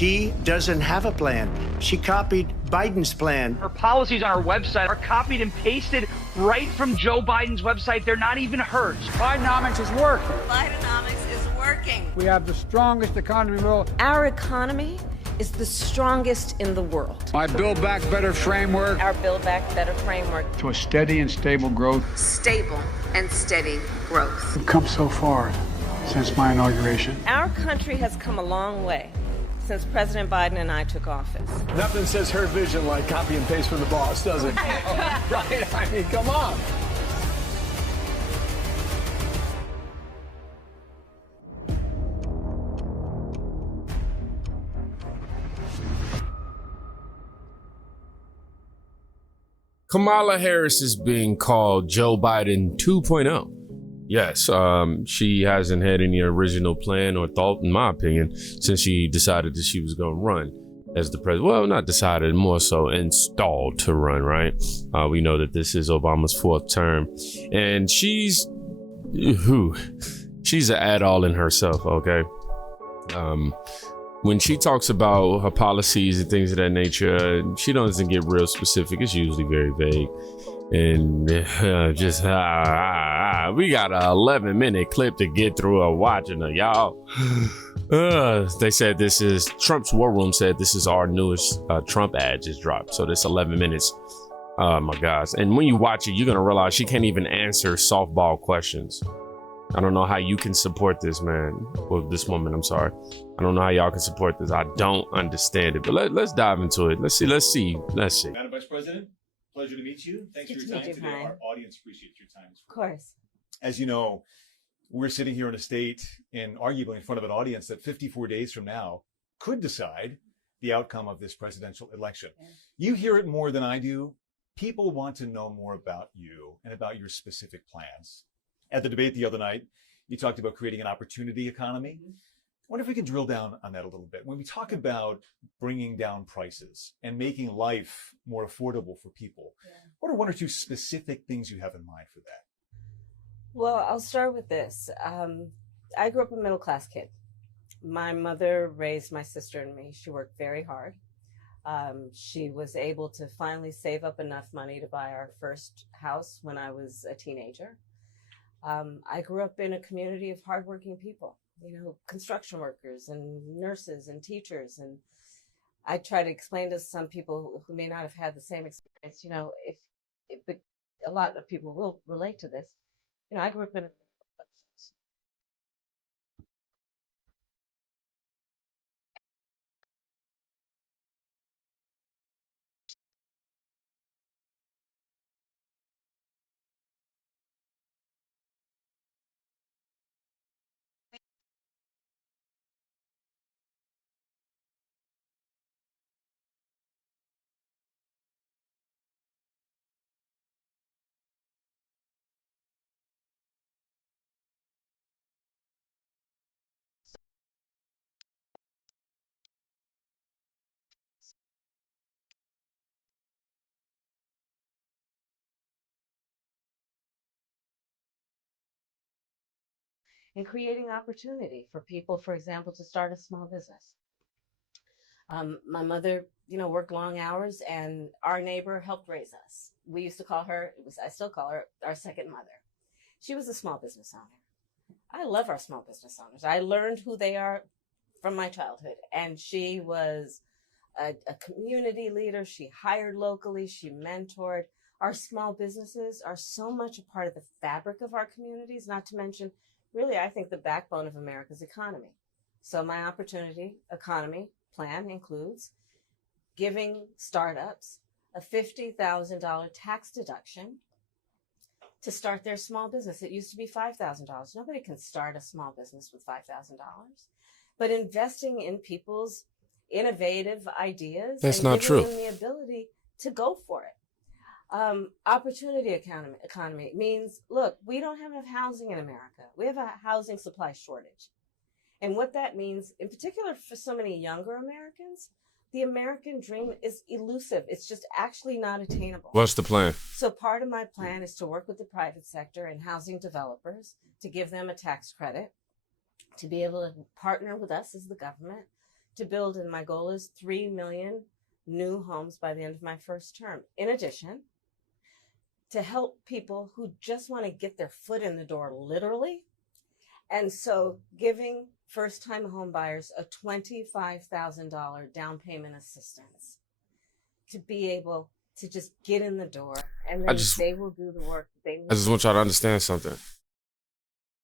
She doesn't have a plan. She copied Biden's plan. Her policies on her website are copied and pasted right from Joe Biden's website. They're not even hers. Bidenomics is working. Bidenomics is working. We have the strongest economy in the world. Our economy is the strongest in the world. My Build Back Better framework. Our Build Back Better framework. To a steady and stable growth. Stable and steady growth. We've come so far since my inauguration. Our country has come a long way since President Biden and I took office. Nothing says her vision like copy and paste from the boss, does it? Right? I mean, come on. Kamala Harris is being called Joe Biden 2.0. Yes, she hasn't had any original plan or thought, in my opinion, since she decided that she was going to run as the president. Well, not decided, more so installed to run, right? We know that this is Obama's fourth term, and she's an add-all in herself, okay? When she talks about her policies and things of that nature, she doesn't get real specific. It's usually very vague. And we got a 11-minute clip to get through watching it, y'all. They said this is, Trump's War Room said this is our newest Trump ad just dropped. So this 11 minutes, oh my gosh. And when you watch it, you're going to realize she can't even answer softball questions. I don't know how you can support this man. Well, this woman, I'm sorry. I don't know how y'all can support this. I don't understand it, but let's dive into it. Let's see. Madam Vice President, pleasure to meet you. Thanks for your time today. Our audience appreciates your time. Of course. As you know, we're sitting here in a state and arguably in front of an audience that 54 days from now could decide the outcome of this presidential election. Yeah. You hear it more than I do. People want to know more about you and about your specific plans. At the debate the other night, you talked about creating an opportunity economy. I wonder if we can drill down on that a little bit. When we talk about bringing down prices and making life more affordable for people, what are one or two specific things you have in mind for that? Well, I'll start with this. I grew up a middle-class kid. My mother raised my sister and me. She worked very hard. She was able to finally save up enough money to buy our first house when I was a teenager. I grew up in a community of hardworking people, construction workers and nurses and teachers. And I try to explain to some people who may not have had the same experience, if a lot of people will relate to this. I grew up in a and creating opportunity for people, for example, to start a small business. My mother, worked long hours, and our neighbor helped raise us. We used to call her, I still call her, our second mother. She was a small business owner. I love our small business owners. I learned who they are from my childhood, and she was a community leader. She hired locally, she mentored. Our small businesses are so much a part of the fabric of our communities, not to mention, really, I think the backbone of America's economy. So my opportunity economy plan includes giving startups a $50,000 tax deduction to start their small business. It used to be $5,000. Nobody can start a small business with $5,000. But investing in people's innovative ideas That's and not giving true. them the ability to go for it. Opportunity economy means, look, we don't have enough housing in America. We have a housing supply shortage. And what that means, in particular for so many younger Americans, the American dream is elusive. It's just actually not attainable. What's the plan? So part of my plan is to work with the private sector and housing developers to give them a tax credit, to be able to partner with us as the government, to build, and my goal is 3 million new homes by the end of my first term. In addition, to help people who just want to get their foot in the door, literally. And so giving first-time home buyers a $25,000 down payment assistance to be able to just get in the door, and then they will do the work they need. I just want y'all to understand something.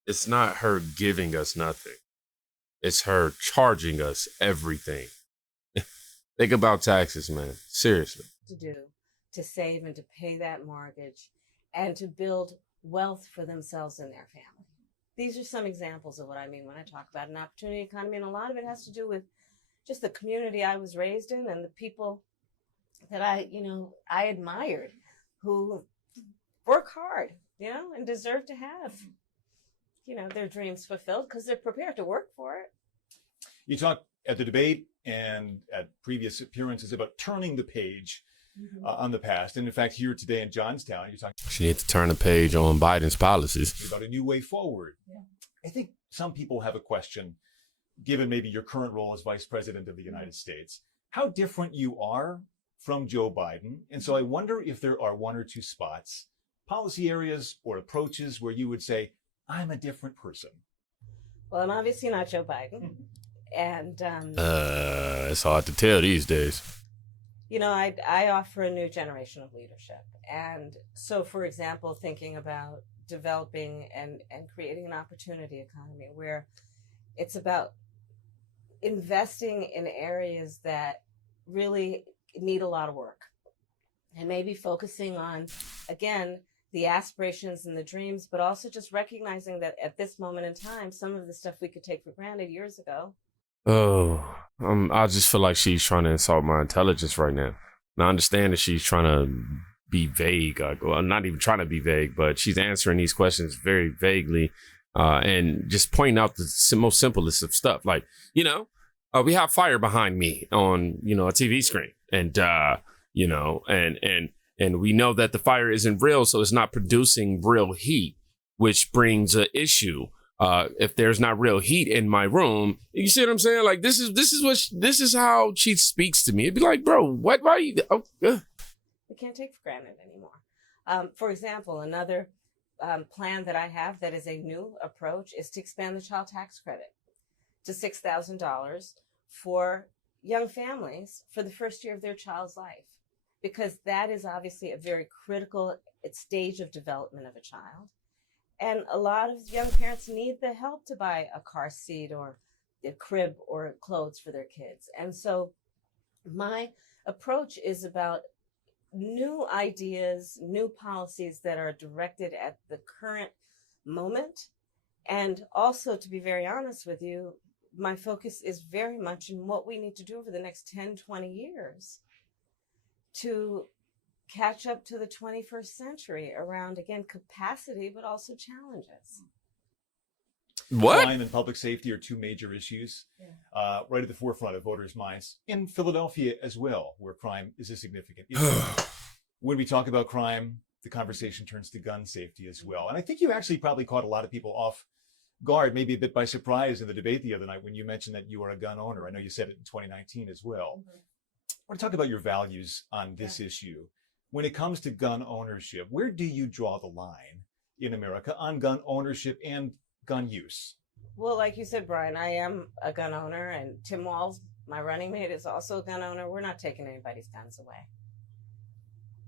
It's not her giving us nothing. It's her charging us everything. Think about taxes, man. Seriously. To do, to save and to pay that mortgage and to build wealth for themselves and their family. These are some examples of what I mean when I talk about an opportunity economy. And a lot of it has to do with just the community I was raised in and the people that I admired, who work hard, and deserve to have, their dreams fulfilled because they're prepared to work for it. You talked at the debate and at previous appearances about turning the page on the past. And in fact, here today in Johnstown, you're talking. She needs to turn the page on Biden's policies. About a new way forward. Yeah. I think some people have a question, given maybe your current role as Vice President of the United States, how different you are from Joe Biden. And so I wonder if there are one or two spots, policy areas or approaches where you would say, I'm a different person. Well, I'm obviously not Joe Biden. And it's hard to tell these days. I offer a new generation of leadership. And so, for example, thinking about developing and creating an opportunity economy where it's about investing in areas that really need a lot of work, and maybe focusing on, again, the aspirations and the dreams, but also just recognizing that at this moment in time, some of the stuff we could take for granted years ago. Oh, I just feel like she's trying to insult my intelligence right now. And I understand that she's trying to be vague. Well, I'm not even trying to be vague, but she's answering these questions very vaguely and just pointing out the most simplest of stuff. Like, we have fire behind me on, a TV screen. And, and we know that the fire isn't real, so it's not producing real heat, which brings an issue. If there's not real heat in my room, you see what I'm saying? Like, this is how she speaks to me. It'd be like, bro, what? Why? We can't take for granted anymore. For example, another plan that I have that is a new approach is to expand the child tax credit to $6,000 for young families for the first year of their child's life, because that is obviously a very critical stage of development of a child. And a lot of young parents need the help to buy a car seat or a crib or clothes for their kids. And so my approach is about new ideas, new policies that are directed at the current moment. And also, to be very honest with you, my focus is very much in what we need to do over the next 10, 20 years to catch up to the 21st century around, again, capacity, but also challenges. What? Crime and public safety are two major issues right at the forefront of voters' minds. In Philadelphia as well, where crime is a significant issue. When we talk about crime, the conversation turns to gun safety as well. And I think you actually probably caught a lot of people off guard, maybe a bit by surprise in the debate the other night when you mentioned that you are a gun owner. I know you said it in 2019 as well. I want to talk about your values on this issue. When it comes to gun ownership, where do you draw the line in America on gun ownership and gun use? Well, like you said, Brian, I am a gun owner, and Tim Walz, my running mate, is also a gun owner. We're not taking anybody's guns away.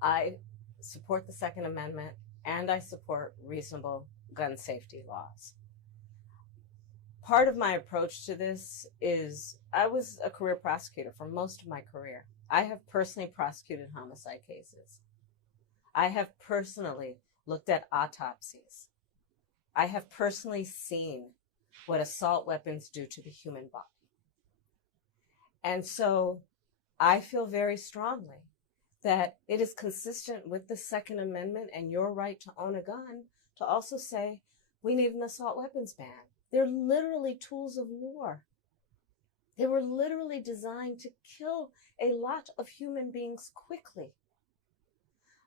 I support the Second Amendment, and I support reasonable gun safety laws. Part of my approach to this is I was a career prosecutor for most of my career. I have personally prosecuted homicide cases. I have personally looked at autopsies. I have personally seen what assault weapons do to the human body. And so I feel very strongly that it is consistent with the Second Amendment and your right to own a gun to also say we need an assault weapons ban. They're literally tools of war. They were literally designed to kill a lot of human beings quickly.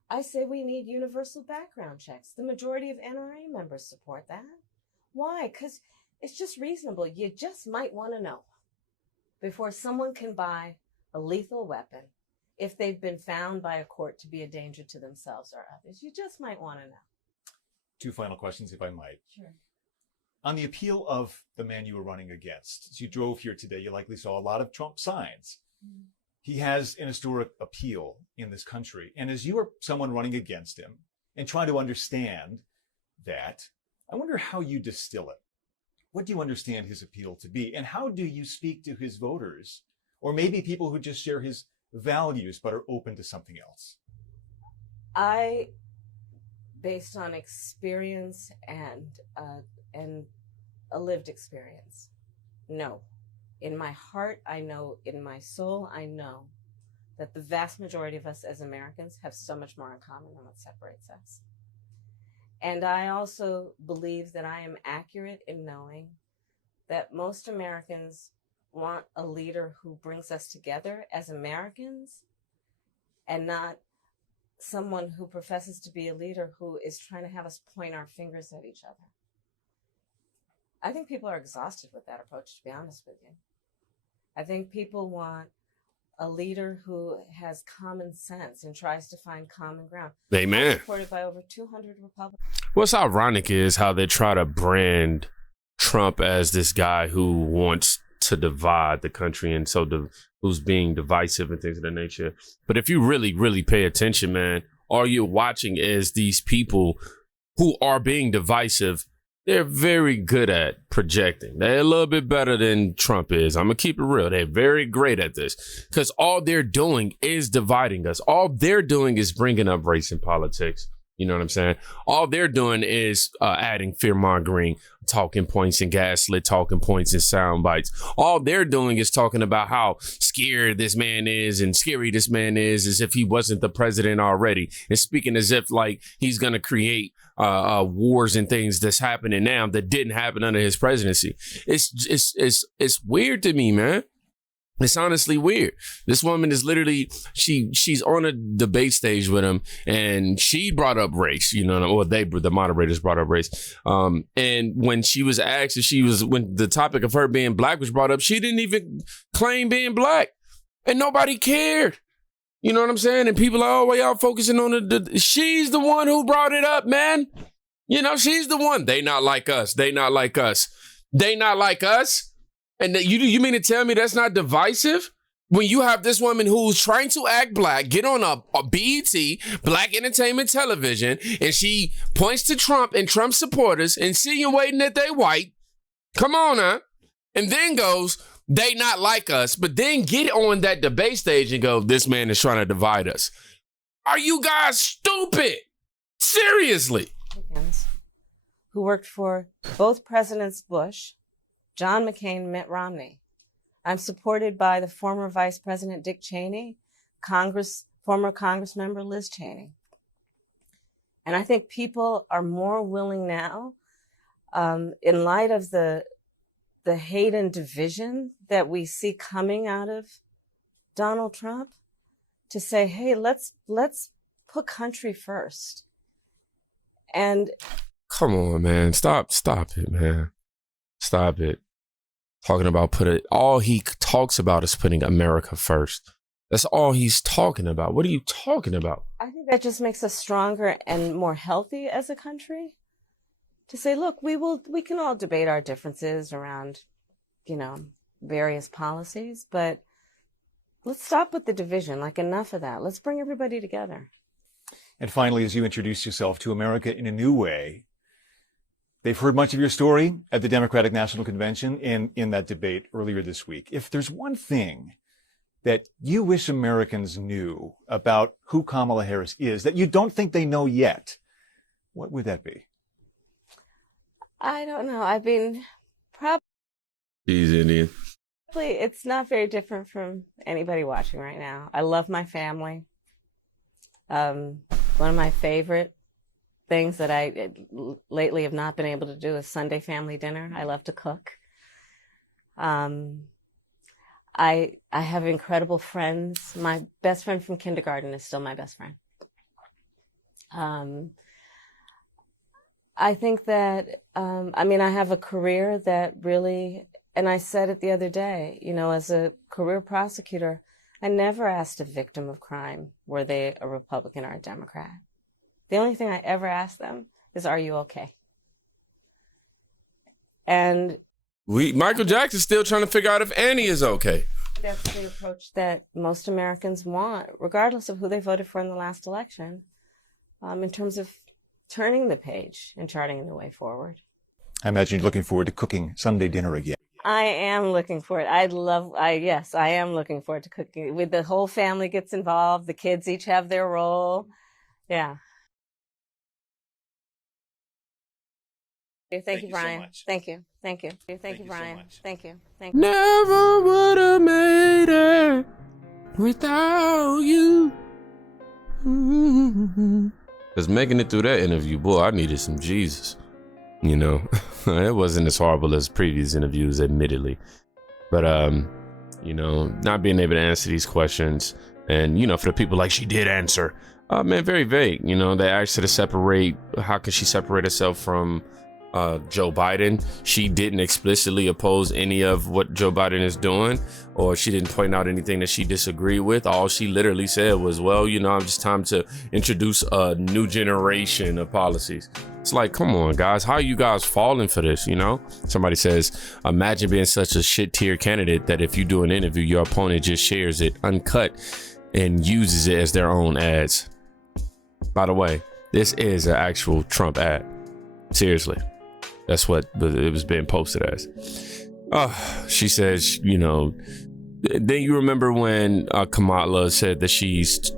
I say we need universal background checks. The majority of NRA members support that. Why? Because it's just reasonable. You just might want to know. before someone can buy a lethal weapon if they've been found by a court to be a danger to themselves or others. You just might want to know. 2 final questions, if I might. Sure. On the appeal of the man you were running against, as you drove here today, you likely saw a lot of Trump signs. Mm-hmm. He has an historic appeal in this country. And as you are someone running against him and trying to understand that, I wonder how you distill it. What do you understand his appeal to be? And how do you speak to his voters, or maybe people who just share his values but are open to something else? I, based on experience and a lived experience, no. In my heart, I know, in my soul, I know that the vast majority of us as Americans have so much more in common than what separates us. And I also believe that I am accurate in knowing that most Americans want a leader who brings us together as Americans, and not someone who professes to be a leader who is trying to have us point our fingers at each other. I think people are exhausted with that approach, to be honest with you. I think people want a leader who has common sense and tries to find common ground. Amen. Supported by over 200 Republicans. What's ironic is how they try to brand Trump as this guy who wants to divide the country, and so who's being divisive and things of that nature. But if you really, really pay attention, man, all you're watching is these people who are being divisive. They're very good at projecting. They're a little bit better than Trump is. I'm going to keep it real. They're very great at this, because all they're doing is dividing us. All they're doing is bringing up race in politics. You know what I'm saying? All they're doing is adding fear-mongering talking points and gaslit talking points and sound bites. All they're doing is talking about how scared this man is and scary this man is, as if he wasn't the president already, and speaking as if like he's going to create wars and things that's happening now that didn't happen under his presidency. It's weird to me, man. It's honestly weird. This woman is literally, she's on a debate stage with him, and she brought up race, you know, or the moderators brought up race. And when she was asked if when the topic of her being black was brought up, she didn't even claim being black, and nobody cared. You know what I'm saying? And people are, oh, y'all focusing on she's the one who brought it up, man. You know, she's the one. They not like us. They not like us. They not like us. And you mean to tell me that's not divisive? When you have this woman who's trying to act black, get on a BET, Black Entertainment Television, and she points to Trump and Trump supporters, insinuating that they white. Come on, huh? And then goes, they not like us, but then get on that debate stage and go, this man is trying to divide us. Are you guys stupid? Seriously. Who worked for both Presidents Bush, John McCain, Mitt Romney. I'm supported by the former Vice President Dick Cheney, former Congress member Liz Cheney. And I think people are more willing now, in light of the hate and division that we see coming out of Donald Trump, to say, hey, let's put country first. And come on, man. Stop it, man. Stop it. Talking about all he talks about is putting America first. That's all he's talking about. What are you talking about? I think that just makes us stronger and more healthy as a country. To say, look, we can all debate our differences around, you know, various policies, but let's stop with the division. Like, enough of that. Let's bring everybody together. And finally, as you introduce yourself to America in a new way, they've heard much of your story at the Democratic National Convention and in that debate earlier this week. If there's one thing that you wish Americans knew about who Kamala Harris is that you don't think they know yet, what would that be? I don't know. I mean, probably He's Indian. it's not very different from anybody watching right now. I love my family. One of my favorite things that I lately have not been able to do is Sunday family dinner. I love to cook. I have incredible friends. My best friend from kindergarten is still my best friend. I think that, I have a career that really And I said it the other day, you know, as a career prosecutor, I never asked a victim of crime, were they a Republican or a Democrat? The only thing I ever asked them is, are you okay? And Michael Jackson's still trying to figure out if Annie is okay. that's the approach that most Americans want, regardless of who they voted for in the last election, in terms of turning the page and charting a new way forward. I imagine you're looking forward to cooking Sunday dinner again. I am looking for it. Yes, I am looking forward to cooking. With the whole family gets involved, the kids each have their role. Yeah. Thank you, Brian. So much. Thank you. Thank you, Brian. So much. Thank you. Thank you. Never would have made it without you. Because making it through that interview, boy, I needed some Jesus. You know, it wasn't as horrible as previous interviews, admittedly. But, you know, not being able to answer these questions. And, you know, for the people like she did answer, man, very vague. You know, they asked her to separate. How can she separate herself from Joe Biden? She didn't explicitly oppose any of what Joe Biden is doing, or she didn't point out anything that she disagreed with. All she literally said was, well, you know, I'm just time to introduce a new generation of policies. It's like, come on, guys, how are you guys falling for this? You know, somebody says, imagine being such a shit tier candidate that if you do an interview, your opponent just shares it uncut and uses it as their own ads. By the way, this is an actual Trump ad. Seriously. That's what it was being posted as. She says, you know, then you remember when Kamala said that she's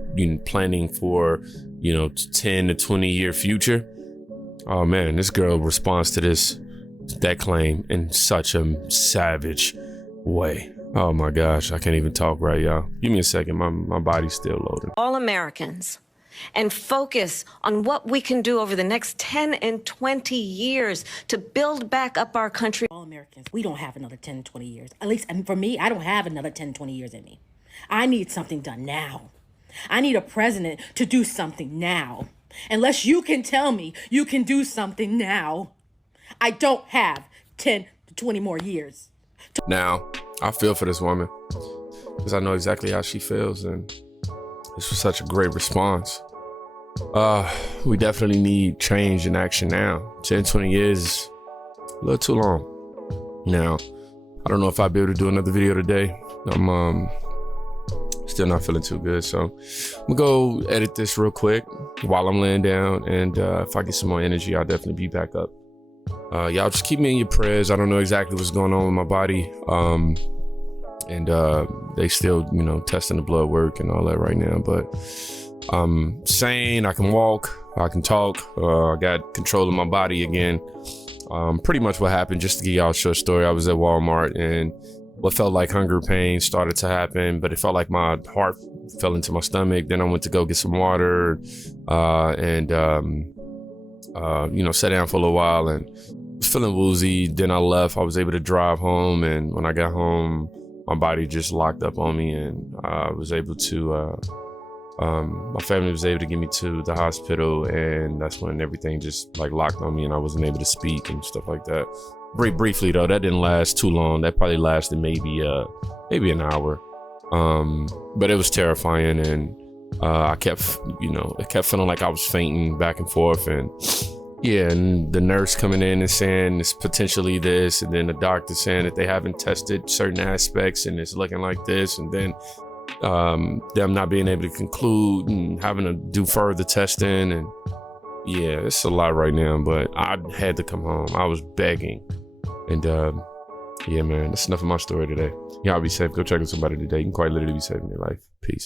planning for, 10 to 20 year future. Oh man, this girl responds to that claim in such a savage way. Oh my gosh, I can't even talk right, y'all. Give me a second, my body's still loading. All Americans, and focus on what we can do over the next 10 and 20 years to build back up our country. All Americans, we don't have another 10, 20 years. At least for me, I don't have another 10, 20 years in me. I need something done now. I need a president to do something now. Unless you can tell me you can do something now, I don't have 10 to 20 more years. Now, I feel for this woman because I know exactly how she feels, and this was such a great response. We definitely need change in action now. 10, 20 years is a little too long. Now, I don't know if I'll be able to do another video today. I'm still not feeling too good, so I'm gonna go edit this real quick while I'm laying down, and if I get some more energy, I'll definitely be back up. Y'all just keep me in your prayers. I don't know exactly what's going on with my body. And they still, testing the blood work and all that right now, but I'm sane. I can walk, I can talk. I got control of my body again. Pretty much what happened, just to give y'all a short story, I was at Walmart and what felt like hunger pain started to happen, but it felt like my heart fell into my stomach. Then I went to go get some water and sat down for a little while and was feeling woozy. Then I left. I was able to drive home, and when I got home, my body just locked up on me, and I was able to, my family was able to get me to the hospital, and that's when everything just locked on me and I wasn't able to speak and stuff like that. Briefly though, that didn't last too long. That probably lasted maybe an hour. But it was terrifying, and I kept, it kept feeling like I was fainting back and forth, and yeah, and the nurse coming in and saying it's potentially this, and then the doctor saying that they haven't tested certain aspects and it's looking like this, and then them not being able to conclude and having to do further testing, and yeah, it's a lot right now, but I had to come home. I was begging, and yeah, man, that's enough of my story today. Y'all be safe. Go check on somebody today. You can quite literally be saving your life. Peace.